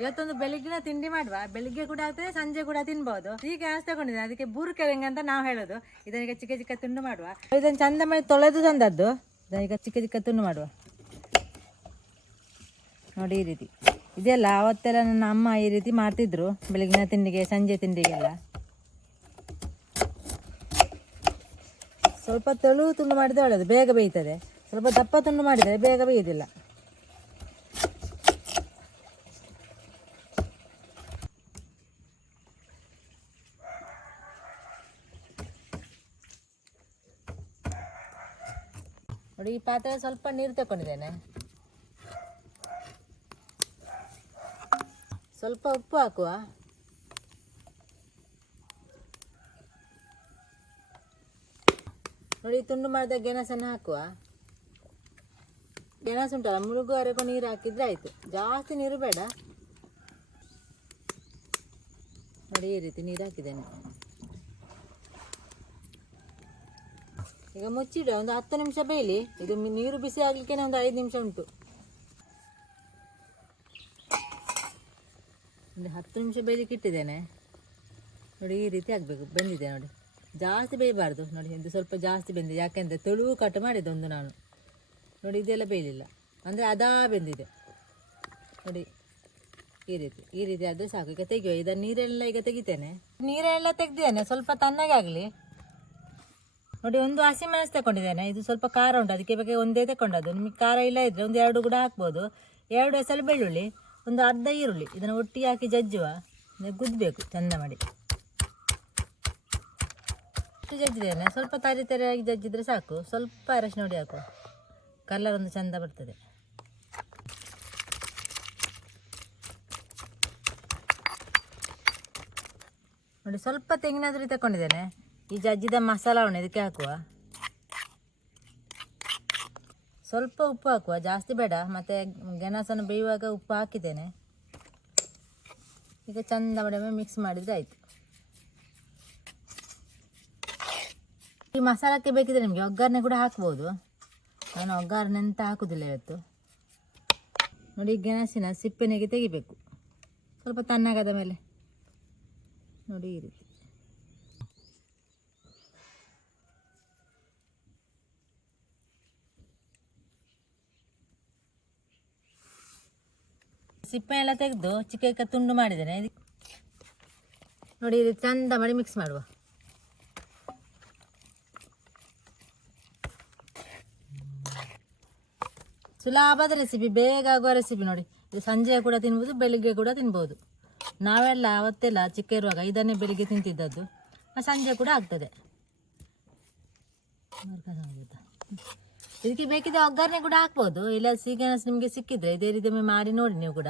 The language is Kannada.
ಇವತ್ತೊಂದು ಬೆಳಿಗ್ಗಿನ ತಿಂಡಿ ಮಾಡುವ. ಬೆಳಿಗ್ಗೆ ಕೂಡ ಆಗ್ತದೆ, ಸಂಜೆ ಕೂಡ ತಿನ್ಬಹುದು ಈಗ ಗ್ಯಾಸ್ ತಗೊಂಡಿದೆ ಅದಕ್ಕೆ ಬೂರ್ಕೆರೆಂಗ್ ಅಂತ ನಾವು ಹೇಳೋದು. ಇದನ್ನೀಗ ಚಿಕ್ಕ ಚಿಕ್ಕ ತುಂಡು ಮಾಡುವ. ಇದನ್ನು ಚಂದ ಮಾಡಿ ತೊಳೆದು ತಂದದ್ದು. ಇದನ್ನ ಈಗ ಚಿಕ್ಕ ಚಿಕ್ಕ ತುಂಡು ಮಾಡುವ. ನೋಡಿ ಈ ರೀತಿ. ಇದೆಲ್ಲ ಅವತ್ತೆಲ್ಲ ನನ್ನ ಅಮ್ಮ ಈ ರೀತಿ ಮಾಡ್ತಿದ್ರು ಬೆಳಗಿನ ತಿಂಡಿಗೆ, ಸಂಜೆ ತಿಂಡಿಗೆಲ್ಲ. ಸ್ವಲ್ಪ ತೆಳು ತುಂಡು ಮಾಡಿದ್ರೆ ಒಳ್ಳೆಯದು ಬೇಗ ಬೇಯ್ತದೆ. ಸ್ವಲ್ಪ ದಪ್ಪ ತುಂಡು ಮಾಡಿದರೆ ಬೇಗ ಬೇಯುವುದಿಲ್ಲ ನೋಡಿ, ಈ ಪಾತ್ರೆ ಸ್ವಲ್ಪ ನೀರು ತಗೊಂಡಿದ್ದೇನೆ. ಸ್ವಲ್ಪ ಉಪ್ಪು ಹಾಕುವ. ನೋಡಿ, ತುಂಡು ಮಾಡಿದ ಗೆಣಸನ್ನು ಹಾಕುವ. ಗೆಣಸು ಉಂಟಲ್ಲ, ಮುಳುಗುವರೆಗೂ ನೀರು ಹಾಕಿದ್ರೆ ಆಯಿತು. ಜಾಸ್ತಿ ನೀರು ಬೇಡ. ನೋಡಿ, ಈ ರೀತಿ ನೀರು ಹಾಕಿದ್ದೇನೆ. ಈಗ ಮುಚ್ಚಿಡ, ಒಂದು ಹತ್ತು ನಿಮಿಷ ಬೇಯಲಿ. ಇದು ನೀರು ಬಿಸಿ ಆಗ್ಲಿಕ್ಕೆ ಒಂದು ಐದು ನಿಮಿಷ ಉಂಟು. ಒಂದು ಹತ್ತು ನಿಮಿಷ ಬೇಯಲಿಕ್ಕೆ ಇಟ್ಟಿದ್ದೇನೆ. ನೋಡಿ, ಈ ರೀತಿ ಆಗಬೇಕು. ಬೆಂದಿದೆ ನೋಡಿ. ಜಾಸ್ತಿ ಬೇಯಬಾರ್ದು. ನೋಡಿ, ಇದು ಸ್ವಲ್ಪ ಜಾಸ್ತಿ ಬೆಂದಿದೆ. ಯಾಕೆಂದರೆ ತೆಳುವು ಕಟ್ ಮಾಡಿದ್ದೆ ಒಂದು ನಾನು. ನೋಡಿ, ಇದೆಲ್ಲ ಬೇಯಲಿಲ್ಲ. ಅಂದರೆ ಅದಾ ಬೆಂದಿದೆ. ನೋಡಿ, ಈ ರೀತಿ. ಈ ರೀತಿ ಆದರೆ ಸಾಕು. ಈಗ ತೆಗೆಯುವ. ಇದನ್ನು ನೀರೆಲ್ಲ ಈಗ ತೆಗಿತೇನೆ. ನೀರೆಲ್ಲ ತೆಗ್ದಿದ್ದೇನೆ. ಸ್ವಲ್ಪ ತಣ್ಣಗೆ ಆಗಲಿ ನೋಡಿ, ಒಂದು ಹಸಿಮೆಣಸು ತಗೊಂಡಿದ್ದೇನೆ ಇದು ಸ್ವಲ್ಪ ಖಾರ ಉಂಟು. ಅದಕ್ಕೆ ಬೇಕಾಗಿ ಒಂದೇ ತಗೊಂಡದ್ದು ನಿಮಗೆ ಖಾರ ಇಲ್ಲ ಇದ್ದರೆ ಒಂದು ಎರಡು ಕೂಡ ಹಾಕ್ಬೋದು. ಎರಡು ಹೆಸರು ಬೆಳ್ಳುಳ್ಳಿ, ಒಂದು ಅರ್ಧ ಈರುಳ್ಳಿ. ಇದನ್ನು ಒಟ್ಟಿಗೆ ಹಾಕಿ ಜಜ್ಜುವ. ಗುದ್ದಬೇಕು ಚಂದ ಮಾಡಿ. ಇಷ್ಟು ಜಜ್ಜಿದ್ದೇನೆ. ಸ್ವಲ್ಪ ತರಿ ತರಿಯಾಗಿ ಜಜ್ಜಿದ್ರೆ ಸಾಕು. ಸ್ವಲ್ಪ ಅರಶಿನ ನೋಡಿ ಹಾಕು ಕಲರ್ ಒಂದು ಚಂದ ಬರ್ತದೆ. ನೋಡಿ, ಸ್ವಲ್ಪ ತೆಂಗಿನ ತುರಿ ತಗೊಂಡಿದ್ದೇನೆ ಈ ಜಜ್ಜಿದ ಮಸಾಲ ಉಂಟು ಇದಕ್ಕೆ ಹಾಕುವ. ಸ್ವಲ್ಪ ಉಪ್ಪು ಹಾಕುವ, ಜಾಸ್ತಿ ಬೇಡ. ಮತ್ತು ಗೆಣಸನ್ನು ಬೇಯುವಾಗ ಉಪ್ಪು ಹಾಕಿದ್ದೇನೆ. ಈಗ ಚಂದ ಮಡಮೆ ಮಿಕ್ಸ್ ಮಾಡಿದರೆ ಆಯಿತು. ಈ ಮಸಾಲಕ್ಕೆ ಬೇಕಿದ್ರೆ ನಿಮಗೆ ಒಗ್ಗರಣೆ ಕೂಡ ಹಾಕ್ಬೋದು. ನಾನು ಒಗ್ಗರಣೆ ಅಂತ ಹಾಕುವುದಿಲ್ಲ ಇವತ್ತು. ನೋಡಿ, ಗೆಣಸಿನ ಸಿಪ್ಪೆನೆಗೆ ತೆಗಿಬೇಕು. ಸ್ವಲ್ಪ ತಣ್ಣಗಾದ ಮೇಲೆ. ನೋಡಿ ಈ ರೀತಿ. ಸಿಪ್ಪೆ ಎಲ್ಲ ತೆಗೆದು ಚಿಕ್ಕ ಚಿಕ್ಕ ತುಂಡು ಮಾಡಿದ್ದೇನೆ. ನೋಡಿ, ಇದು ಚಂದ ಮಾಡಿ ಮಿಕ್ಸ್ ಮಾಡುವ. ಸುಲಭದ ರೆಸಿಪಿ ಬೇಗ ಆಗುವ ರೆಸಿಪಿ ನೋಡಿ. ಇದು ಸಂಜೆ ಕೂಡ ತಿನ್ಬೋದು, ಬೆಳಿಗ್ಗೆ ಕೂಡ ತಿನ್ಬೋದು. ನಾವೆಲ್ಲ ಅವತ್ತೆಲ್ಲ ಚಿಕ್ಕ ಇರುವಾಗ ಇದನ್ನೇ ಬೆಳಿಗ್ಗೆ ತಿಂತಿದ್ದದ್ದು. ಸಂಜೆ ಕೂಡ ಆಗ್ತದೆ. ಇದಕ್ಕೆ ಬೇಕಿದ್ರೆ ಒಗ್ಗರಣೆ ಕೂಡ ಹಾಕ್ಬೋದು. ಇಲ್ಲ ಸೀಗೆಣಸು ನಿಮಗೆ ಸಿಕ್ಕಿದ್ರೆ ಇದೇ ರೀತಿ ಮಾಡಿ ನೋಡಿ ನೀವು ಕೂಡ.